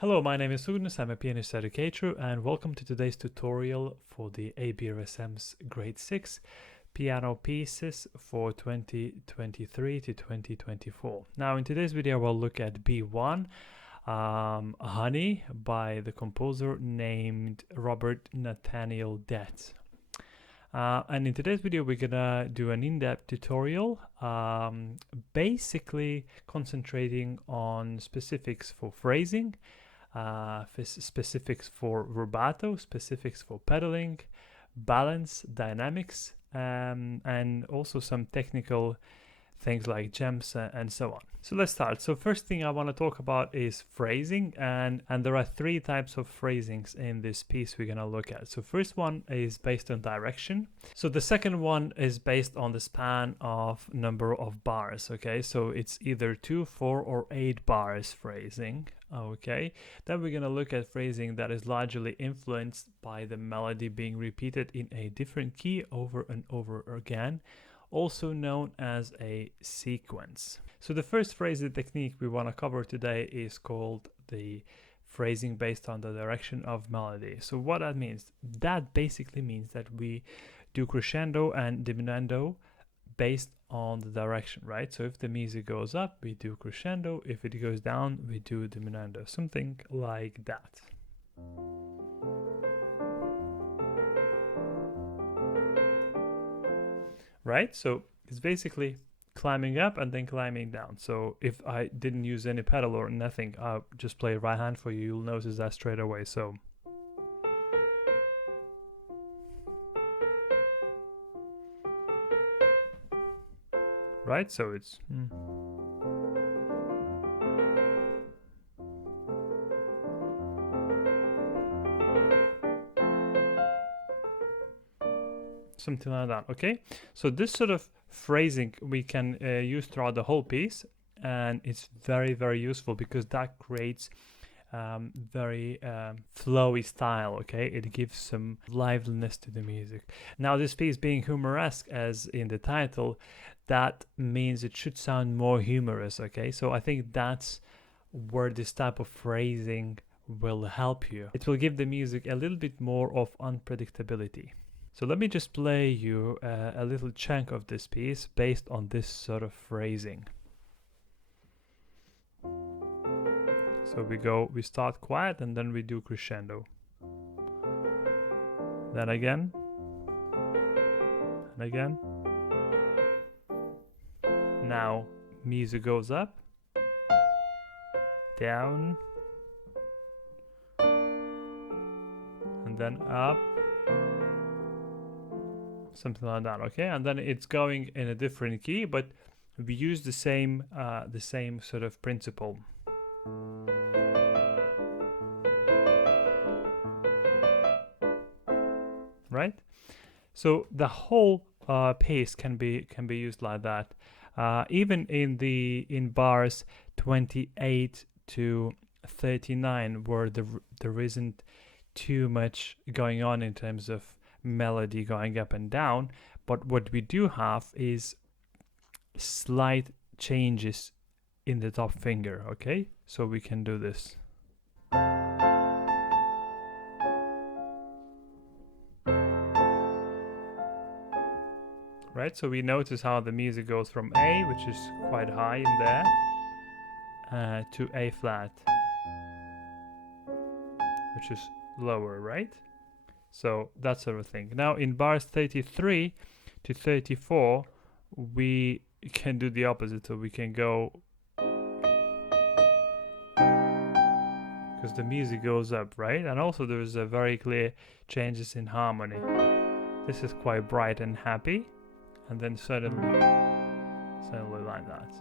Hello, my name is Ugnius, I'm a pianist educator, and welcome to today's tutorial for the ABRSM's Grade 6 piano pieces for 2023 to 2024. Now, in today's video, we'll look at B1, Honey, by the composer named Robert Nathaniel Dett. And in today's video, we're gonna do an in-depth tutorial, basically concentrating on specifics for phrasing, specifics for rubato, specifics for pedaling, balance, dynamics, and also some technical things like gems and so on. So let's start. So first thing I want to talk about is phrasing, and there are three types of phrasings in this piece we're going to look at. So first one is based on direction. So the second one is based on the span of number of bars. Okay, so it's either 2, 4, or 8 bars phrasing. Okay, then we're going to look at phrasing that is largely influenced by the melody being repeated in a different key over and over again, also known as a sequence. So the first phrasing technique we want to cover today is called the phrasing based on the direction of melody. So what that means? That basically means that we do crescendo and diminuendo based on the direction, right? So if the music goes up, we do crescendo. If it goes down, we do diminuendo. Something like that. Right? So it's basically climbing up and then climbing down. So if I didn't use any pedal or nothing, I'll just play right hand for you. You'll notice that straight away. So right? So it's something like that. Okay, so this sort of phrasing we can use throughout the whole piece, and it's very, very useful because that creates very flowy style. Okay, it gives some liveliness to the music. Now, this piece being humoresque, as in the title, that means it should sound more humorous. Okay, so I think that's where this type of phrasing will help you. It will give the music a little bit more of unpredictability. So let me just play you a little chunk of this piece based on this sort of phrasing. So we start quiet and then we do crescendo. Then again, and again. Now music goes up, down, and then up. Something like that. Okay, and then it's going in a different key, but we use the same sort of principle. Right? So the whole piece can be used like that. Even in bars 28 to 39, where there isn't too much going on in terms of melody going up and down, but what we do have is slight changes in the top finger. Okay, so we can do this. Right, so we notice how the music goes from A, which is quite high in there, to A flat, which is lower, right? So that sort of thing. Now in bars 33 to 34, we can do the opposite. So we can go, because the music goes up, right? And also there's a very clear changes in harmony. This is quite bright and happy, and then suddenly like that.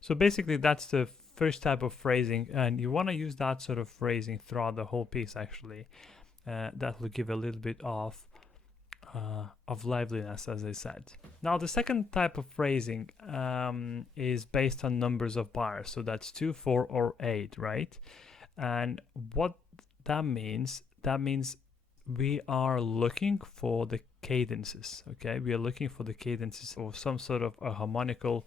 So basically that's the first type of phrasing, and you want to use that sort of phrasing throughout the whole piece actually. That will give a little bit of liveliness, as I said. Now the second type of phrasing is based on numbers of bars, so that's 2, 4, or 8, right? And what that means we are looking for the cadences. Okay, we are looking for the cadences or some sort of a harmonical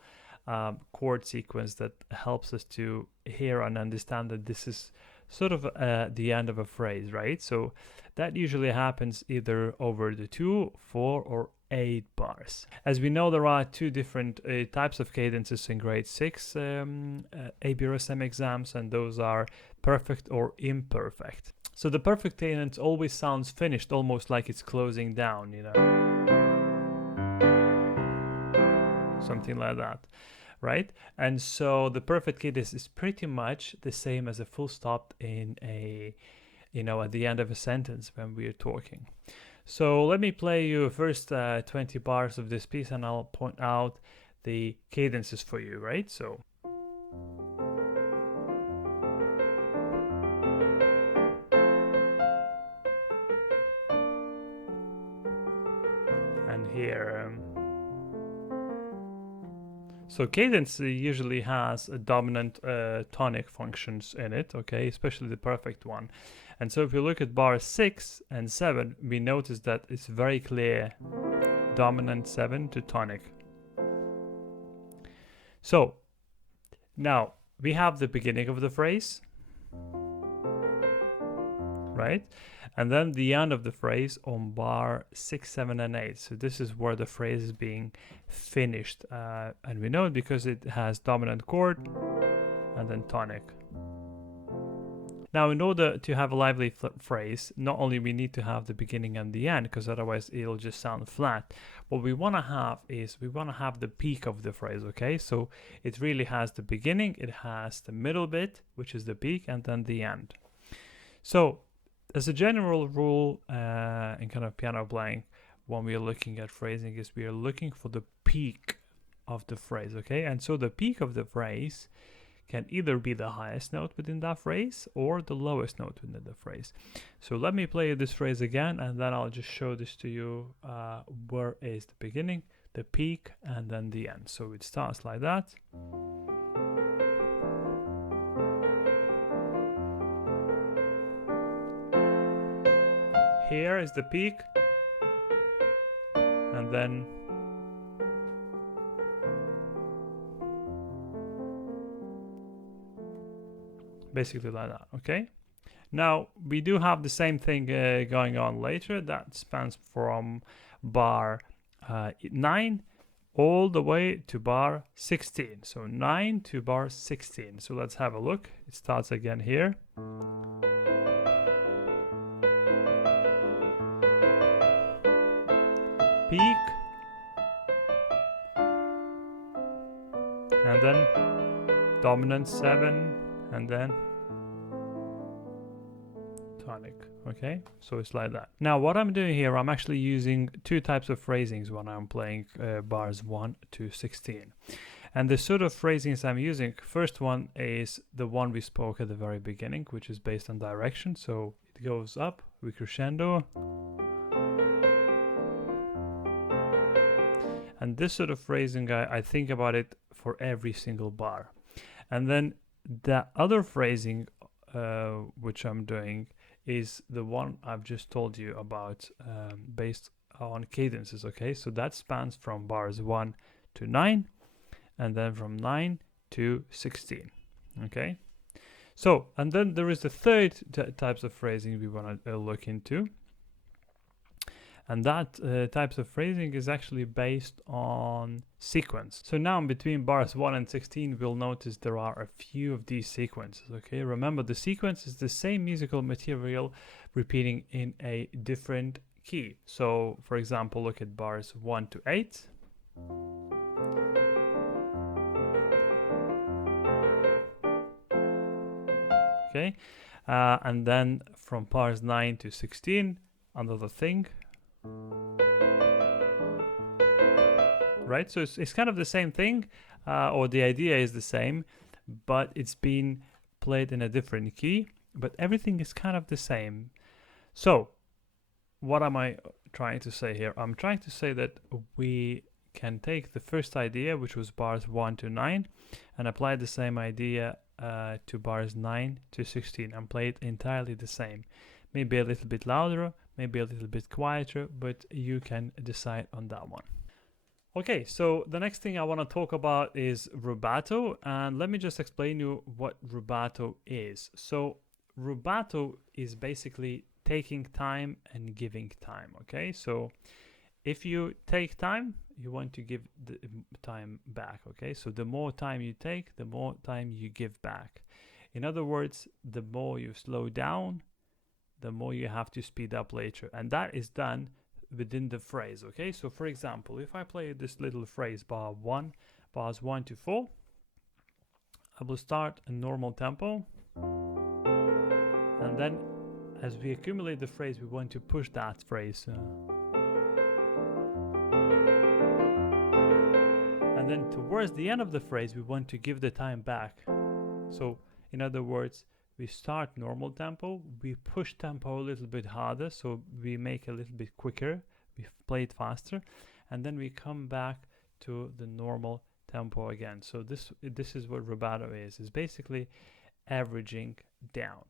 chord sequence that helps us to hear and understand that this is sort of the end of a phrase, right? So that usually happens either over the 2, 4, or 8 bars. As we know, there are 2 different types of cadences in grade 6 ABRSM exams, and those are perfect or imperfect. So the perfect cadence always sounds finished, almost like it's closing down, you know, something like that, right? And so the perfect cadence is pretty much the same as a full stop in a, you know, at the end of a sentence when we are talking. So let me play you first 20 bars of this piece, and I'll point out the cadences for you, right? So and here so cadence usually has a dominant tonic functions in it, okay, especially the perfect one. And so if you look at bars 6 and 7, we notice that it's very clear dominant 7 to tonic. So now we have the beginning of the phrase, right? And then the end of the phrase on bar 6, 7, and 8. So this is where the phrase is being finished. And we know it because it has dominant chord and then tonic. Now, in order to have a lively phrase, not only we need to have the beginning and the end, because otherwise it'll just sound flat. What we want to have is we want to have the peak of the phrase, okay? So it really has the beginning, it has the middle bit, which is the peak, and then the end. So as a general rule in kind of piano playing, when we are looking at phrasing, is we are looking for the peak of the phrase, okay? And so the peak of the phrase can either be the highest note within that phrase or the lowest note within the phrase. So let me play this phrase again, and then I'll just show this to you. Where is the beginning, the peak, and then the end. So it starts like that. Here is the peak, and then basically like that, okay? Now we do have the same thing going on later. That spans from bar 9 all the way to bar 16. So 9 to bar 16. So let's have a look. It starts again here. Peak, and then dominant 7, and then tonic, okay? So it's like that. Now what I'm doing here, I'm actually using 2 types of phrasings when I'm playing bars 1 to 16. And the sort of phrasings I'm using, first one is the one we spoke at the very beginning, which is based on direction. So it goes up, we crescendo. And this sort of phrasing, I think about it for every single bar. And then the other phrasing, which I'm doing, is the one I've just told you about, based on cadences, okay? So that spans from bars 1 to 9, and then from 9 to 16, okay? So, and then there is the third types of phrasing we want to look into. And that types of phrasing is actually based on sequence. So now between bars 1 and 16, we'll notice there are a few of these sequences, okay? Remember, the sequence is the same musical material repeating in a different key. So, for example, look at bars 1 to 8. Okay, and then from bars 9 to 16, another thing. Right, so it's kind of the same thing, or the idea is the same, but it's been played in a different key, but everything is kind of the same. So what am I trying to say here? I'm trying to say that we can take the first idea, which was bars 1 to 9, and apply the same idea to bars 9 to 16 and play it entirely the same. Maybe a little bit louder, maybe a little bit quieter, but you can decide on that one. Okay, so the next thing I want to talk about is rubato, and let me just explain you what rubato is. So rubato is basically taking time and giving time, okay? So if you take time, you want to give the time back, okay? So the more time you take, the more time you give back. In other words, the more you slow down, the more you have to speed up later, and that is done within the phrase, okay? So for example, if I play this little phrase bar 1, bars 1 to 4, I will start a normal tempo, and then as we accumulate the phrase, we want to push that phrase, and then towards the end of the phrase, we want to give the time back. So in other words, we start normal tempo, we push tempo a little bit harder, so we make a little bit quicker, we play it faster, and then we come back to the normal tempo again. So this is what rubato is. It's basically averaging down.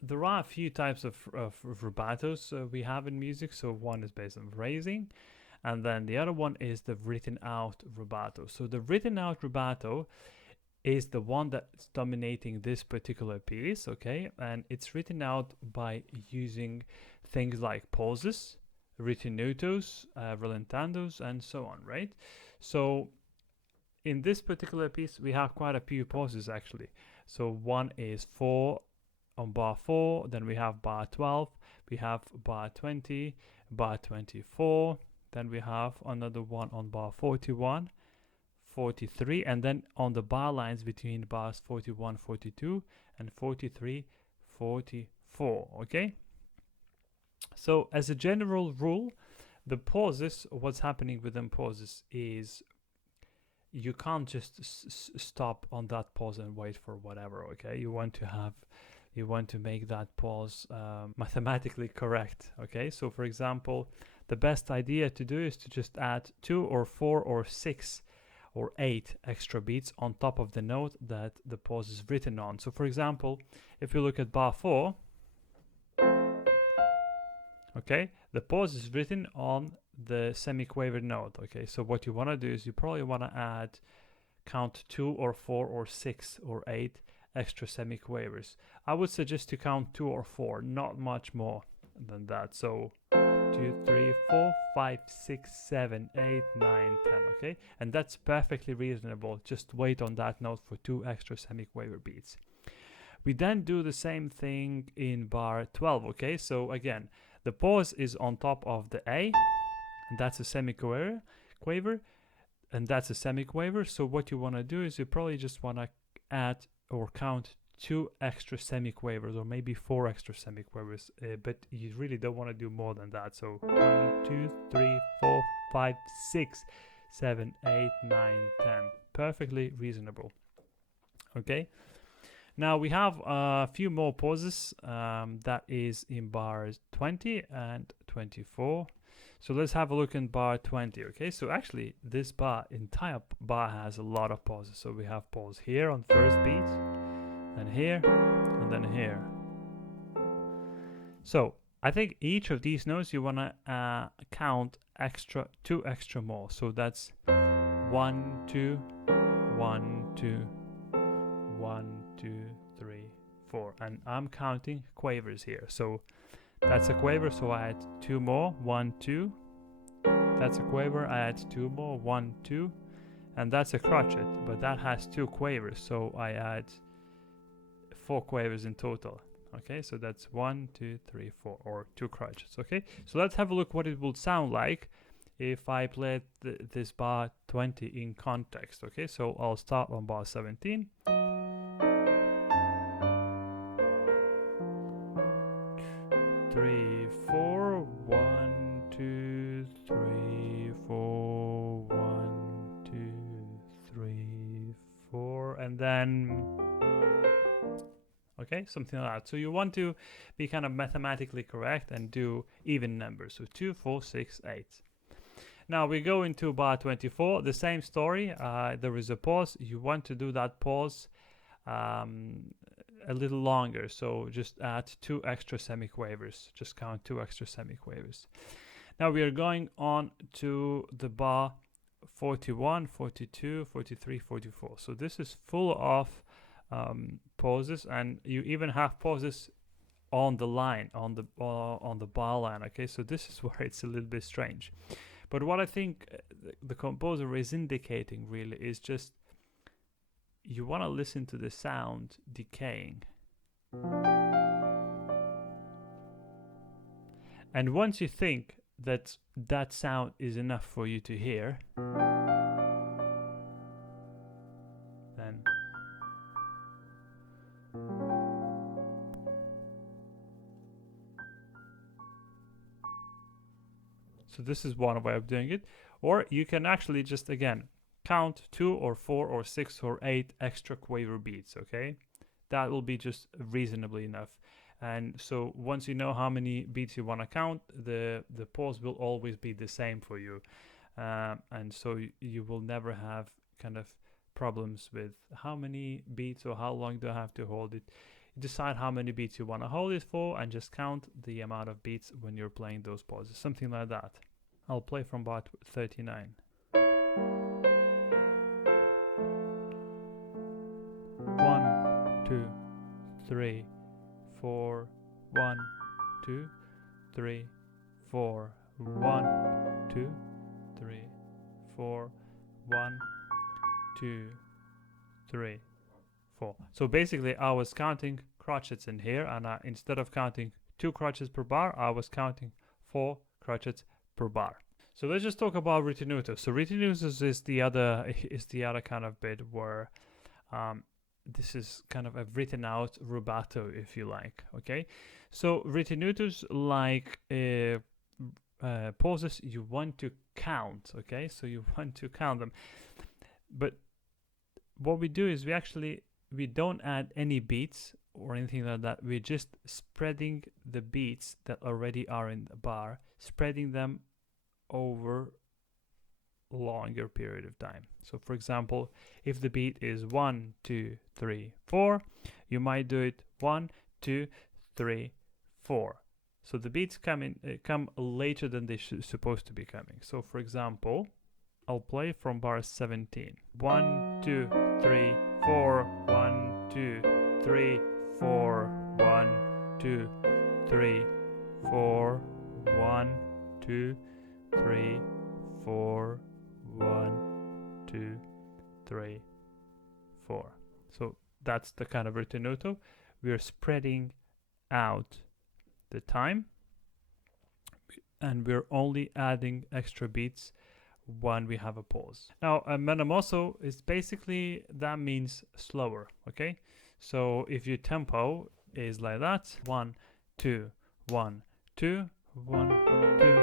There are a few types of rubatos we have in music. So one is based on phrasing, and then the other one is the written out rubato. So the written out rubato is the one that's dominating this particular piece, okay? And it's written out by using things like pauses, ritenutos, rallentandos, and so on, right? So in this particular piece, we have quite a few pauses actually. So one is 4 on bar 4, then we have bar 12, we have bar 20, bar 24, then we have another one on bar 41, 43, and then on the bar lines between bars 41, 42 and 43, 44, okay? So as a general rule, the pauses, what's happening with them pauses is you can't just stop on that pause and wait for whatever, okay? You want to make that pause mathematically correct, okay? So for example, the best idea to do is to just add 2 or 4 or 6 or 8 extra beats on top of the note that the pause is written on. So for example, if you look at bar 4, okay, the pause is written on the semi-quaver note, okay? So what you want to do is you probably want to count 2 or 4 or 6 or 8 extra semi-quavers. I would suggest to count 2 or 4, not much more than that. So 2, 3, 4, 5, 6, 7, 8, 9, 10, okay? And that's perfectly reasonable. Just wait on that note for 2 extra semi-quaver beats. We then do the same thing in bar 12, okay? So again, the pause is on top of the A, and that's a semi-quaver, and that's a semi-quaver. So what you want to do is you probably just want to add or count 2 extra semi-quavers or maybe 4 extra semi-quavers, but you really don't want to do more than that. So 1, 2, 3, 4, 5, 6, 7, 8, 9, 10. Perfectly reasonable. Okay. Now we have a few more pauses that is in bars 20 and 24. So let's have a look in bar 20, okay? So actually this entire bar has a lot of pauses. So we have pause here on first beat, then here, and then here. So I think each of these notes you want to count 2 extra more. So that's 1, 2, 1, 2, 1, 2, 3, 4. And I'm counting quavers here. So that's a quaver, so I add 2 more, 1, 2. That's a quaver, I add 2 more, 1, 2. And that's a crotchet, but that has 2 quavers, so I add 4 quavers in total. Okay, so that's 1, 2, 3, 4, or 2 crotchets. Okay, so let's have a look what it would sound like if I played this bar 20 in context. Okay, so I'll start on bar 17. 3, 4, 1, 2, 3, 4, 1, 2, 3, 4, and then okay, something like that. So you want to be kind of mathematically correct and do even numbers. So 2, 4, 6, 8. Now we go into bar 24, the same story. There is a pause. You want to do that pause a little longer, so just add 2 extra semiquavers. Just count 2 extra semiquavers. Now we are going on to the bar 41, 42, 43, 44. So this is full of pauses, and you even have pauses on the line, on the bar line. Okay, so this is where it's a little bit strange. But what I think the composer is indicating really is just you want to listen to the sound decaying. And once you think that that sound is enough for you to hear, then so this is one way of doing it. Or you can actually just, again, count 2 or 4 or 6 or 8 extra quaver beats, okay? That will be just reasonably enough. And so once you know how many beats you want to count, the pause will always be the same for you. And so you will never have kind of problems with how many beats or how long do I have to hold it. You decide how many beats you want to hold it for and just count the amount of beats when you're playing those pauses, something like that. I'll play from bar 39. 1, 2, 3, 4, 1, 2, 3, 4, 1, 2, 3, 4, 1, 2, 3, 4. So basically I was counting crotchets in here, and instead of counting 2 crotchets per bar, I was counting 4 crotchets per bar. So let's just talk about ritenuto. So ritenuto is the other kind of bit where this is kind of a written out rubato, if you like. Okay, so ritenutos, like pauses, you want to count. Okay, so you want to count them, but what we do is we don't add any beats or anything like that. We're just spreading the beats that already are in the bar, spreading them over longer period of time. So for example, if the beat is 1, 2, 3, 4, you might do it 1, 2, 3, 4. So the beats come later than they supposed to be coming. So for example, I'll play from bar 17. 1, 2, 3, 4, 1, 2, 3, 4, 1, 2, 3, 4, 1, 2, 3, 4, 1, 2, 3, 4. So that's the kind of ritenuto. We're spreading out the time, and we're only adding extra beats when we have a pause. Now a menamoso is basically, that means slower. Okay, so if your tempo is like that, 1, 2, 1, 2, 1, 2.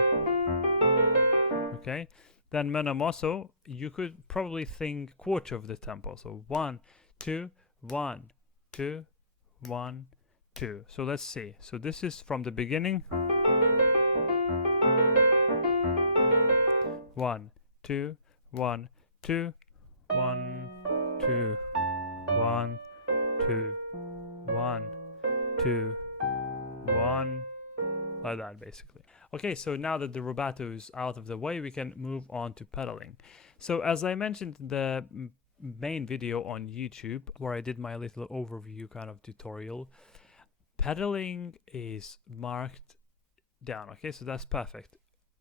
Okay, then menamoso, you could probably think quarter of the tempo. So 1, 2, 1, 2, 1, 2. So let's see. So this is from the beginning. 1, 2, 1, 2, 1, 2, 1, 2, 1, 2, 1, like that basically. Okay, so now that the rubato is out of the way, we can move on to pedaling. So as I mentioned in the main video on YouTube, where I did my little overview kind of tutorial, pedaling is marked down. Okay, so that's perfect.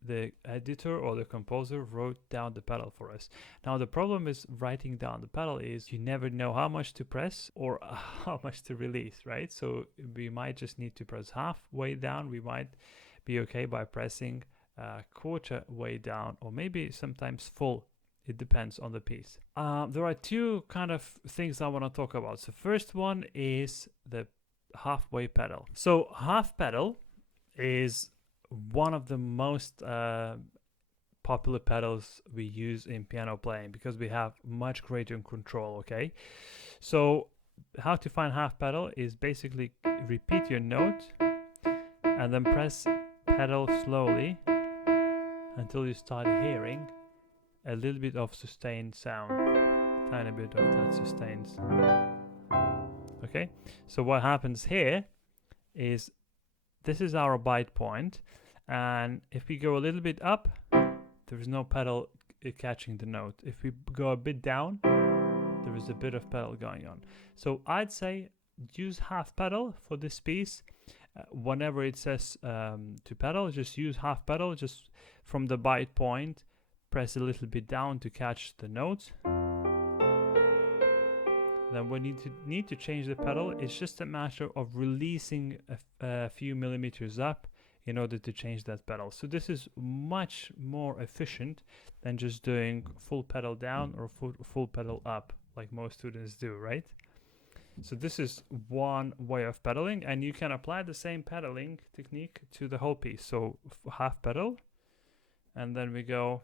The editor or the composer wrote down the pedal for us. Now the problem is writing down the pedal is you never know how much to press or how much to release, right? So we might just need to press halfway down. We might be okay by pressing quarter way down, or maybe sometimes full. It depends on the piece. There are two kind of things I want to talk about. So first one is the halfway pedal. So half pedal is one of the most popular pedals we use in piano playing because we have much greater control. Okay, so how to find half pedal is basically repeat your note and then press pedal slowly until you start hearing a little bit of sustained sound, tiny bit of that sustained. Okay, so what happens here is this is our bite point, and if we go a little bit up, there is no pedal catching the note. If we go a bit down, there is a bit of pedal going on. So I'd say use half pedal for this piece. Whenever it says to pedal, just use half pedal. Just from the bite point, press a little bit down to catch the notes. Then when you need to change the pedal, it's just a matter of releasing a few millimeters up in order to change that pedal. So this is much more efficient than just doing full pedal down or full pedal up like most students do, right? So this is one way of pedaling, and you can apply the same pedaling technique to the whole piece. So half pedal, and then we go.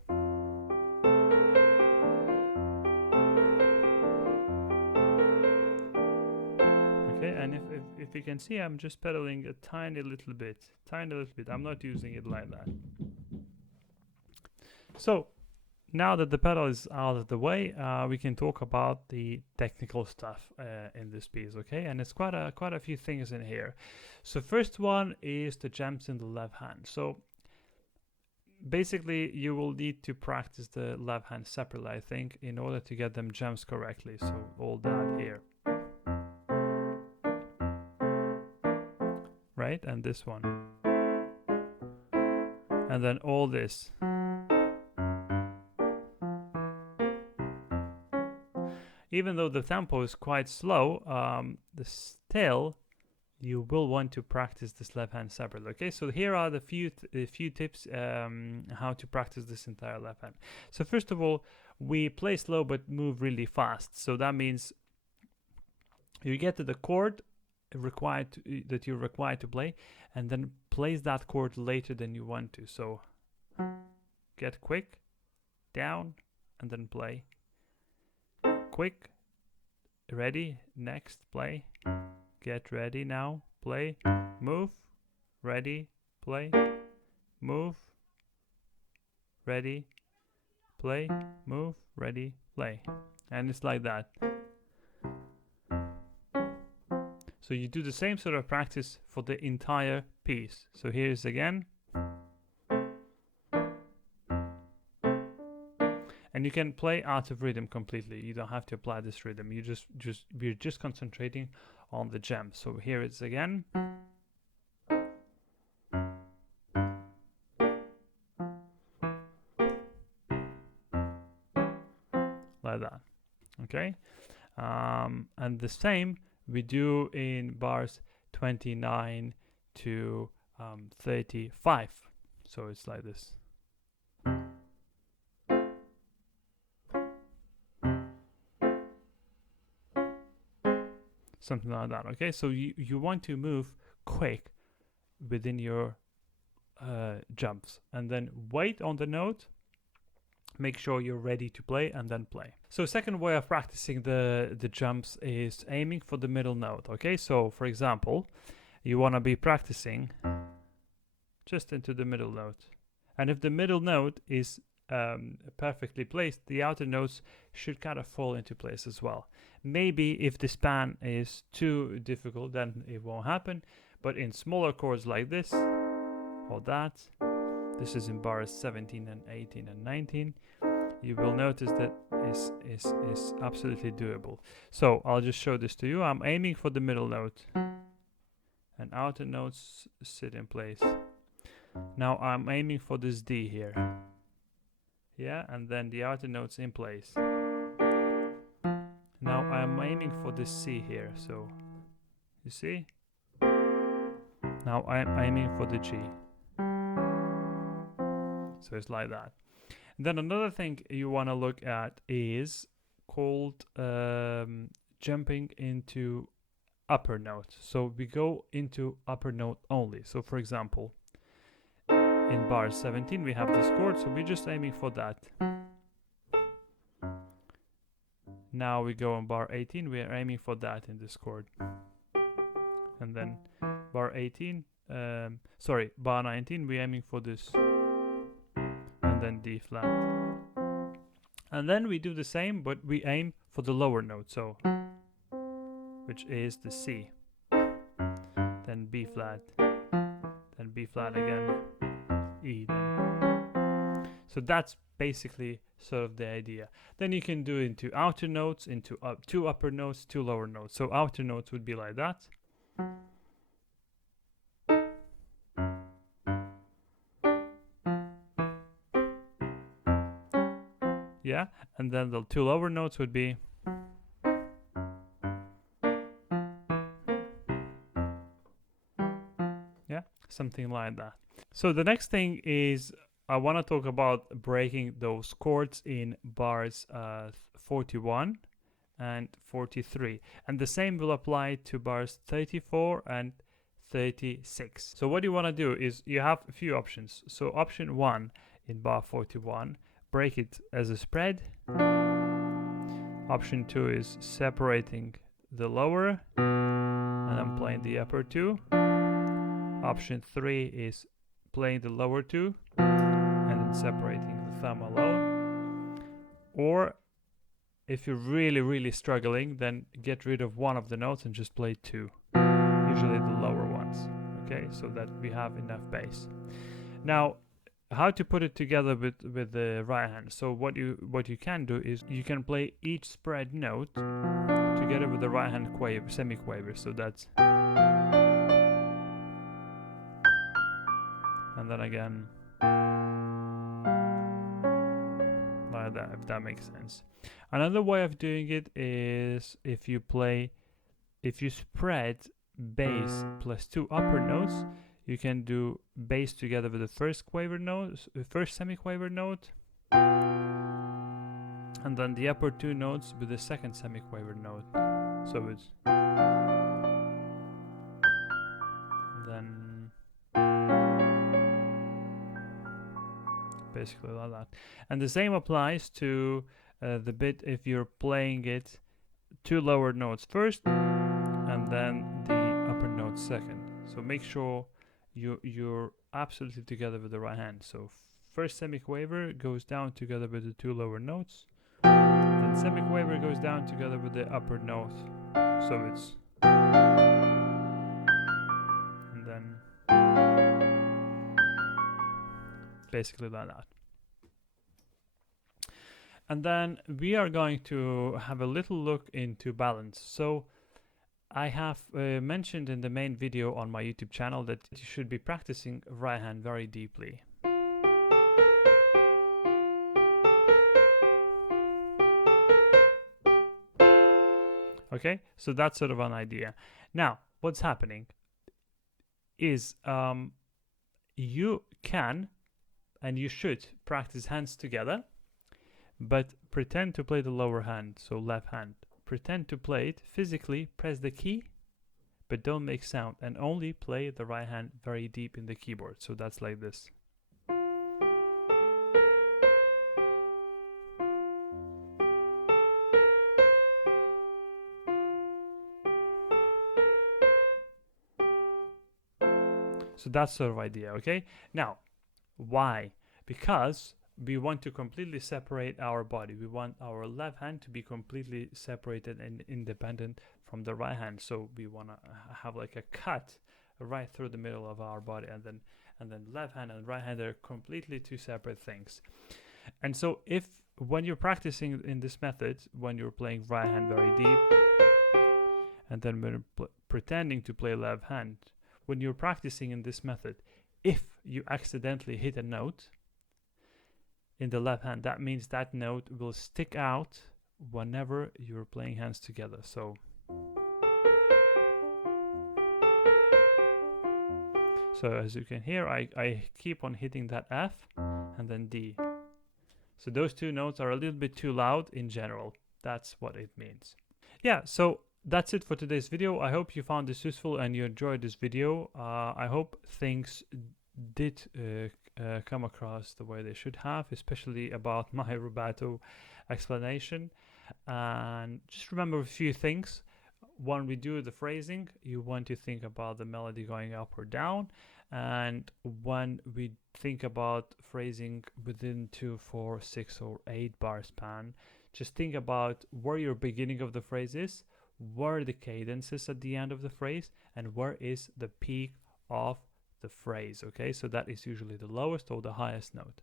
Okay, and if you can see, I'm just pedaling a tiny little bit. I'm not using it like that. So now that the pedal is out of the way, we can talk about the technical stuff in this piece, okay? And it's quite a few things in here. So first one is the jams in the left hand. So basically, you will need to practice the left hand separately, I think, in order to get them jams correctly. So all that here. Right? And this one. And then all this. Even though the tempo is quite slow, still you will want to practice this left hand separately. Okay, so here are the few tips how to practice this entire left hand. So first of all, we play slow but move really fast. So that means you get to the chord that you're required to play, and then place that chord later than you want to. So get quick, down, and then play. Quick, ready, next, play. Get ready now, play, move, ready, play, move, ready, play, move, ready, play. And it's like that. So you do the same sort of practice for the entire piece. So here's again. And you can play out of rhythm completely. You don't have to apply this rhythm. We're just concentrating on the jam. So here it's again. Like that. Okay. And the same we do in bars 29 to 35. So it's like this. Something like that. Okay, so you want to move quick within your jumps, and then wait on the note, make sure you're ready to play, and then play. So second way of practicing the jumps is aiming for the middle note. Okay, so for example, you want to be practicing just into the middle note, and if the middle note is perfectly placed, the outer notes should kind of fall into place as well. Maybe if the span is too difficult, then it won't happen, but in smaller chords like this or that, this is in bars 17 and 18 and 19, you will notice that is absolutely doable. So I'll just show this to you. I'm aiming for the middle note, and outer notes sit in place. Now I'm aiming for this D here. Yeah, and then the outer notes in place. Now I'm aiming for this C here, so you see? Now I'm aiming for the G. So it's like that. And then another thing you want to look at is called jumping into upper note. So we go into upper note only. So for example, in bar 17 we have this chord, so we're just aiming for that. Now we go on bar 18, we are aiming for that in this chord. And then bar 18, bar 19, we're aiming for this. And then D flat. And then we do the same, but we aim for the lower note, so which is the C. Then B flat. Then B flat again. E then. So that's basically sort of the idea. Then you can do it into outer notes, into two upper notes, two lower notes. So outer notes would be like that. Yeah, and then the two lower notes would be. Yeah, something like that. So the next thing is I want to talk about breaking those chords in bars 41 and 43. And the same will apply to bars 34 and 36. So what you want to do is you have a few options. So option 1 in bar 41, break it as a spread. Option 2 is separating the lower and I'm playing the upper 2. Option 3 is playing the lower 2 and then separating the thumb alone. Or if you're really struggling, then get rid of one of the notes and just play 2, usually the lower ones, okay, so that we have enough bass. Now, how to put it together with the right hand. So what you can do is you can play each spread note together with the right hand semiquaver. So that's, and then again like that, if that makes sense. Another way of doing it is if you spread bass plus 2 upper notes, you can do bass together with the first semiquaver note, and then the upper 2 notes with the second semiquaver note. So it's then basically like that. And the same applies to the bit if you're playing it 2 lower notes first and then the upper note second. So make sure you're absolutely together with the right hand. So first semiquaver goes down together with the 2 lower notes, then semiquaver goes down together with the upper note. So it's, and then basically like that. And then we are going to have a little look into balance. So I have mentioned in the main video on my YouTube channel that you should be practicing right hand very deeply. Okay, so that's sort of an idea. Now, what's happening is you can and you should practice hands together, but pretend to play the lower hand, so left hand. Pretend to play it physically, press the key, but don't make sound, and only play the right hand very deep in the keyboard. So that's like this. So that's sort of idea, okay? Now, why? Because we want to completely separate our body. We want our left hand to be completely separated and independent from the right hand. So we want to have like a cut right through the middle of our body, and then left hand and right hand are completely two separate things. And so when you're practicing in this method, when you're playing right hand very deep, and then when you're pretending to play left hand, when you're practicing in this method, if you accidentally hit a note in the left hand, that means that note will stick out whenever you're playing hands together. So as you can hear, I keep on hitting that F and then D. So those two notes are a little bit too loud in general. That's what it means. Yeah, so that's it for today's video. I hope you found this useful and you enjoyed this video. I hope things did come across the way they should have, especially about my rubato explanation. And just remember a few things. When we do the phrasing, you want to think about the melody going up or down. And when we think about phrasing within 2, 4, 6, or 8 bar span, just think about where your beginning of the phrase is, where the cadence is at the end of the phrase, and where is the peak of the phrase. Okay, so that is usually the lowest or the highest note.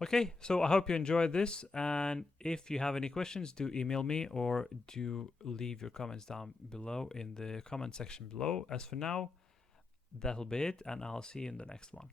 Okay, so I hope you enjoyed this, and if you have any questions, do email me or do leave your comments down below in the comment section below. As for now, that'll be it, and I'll see you in the next one.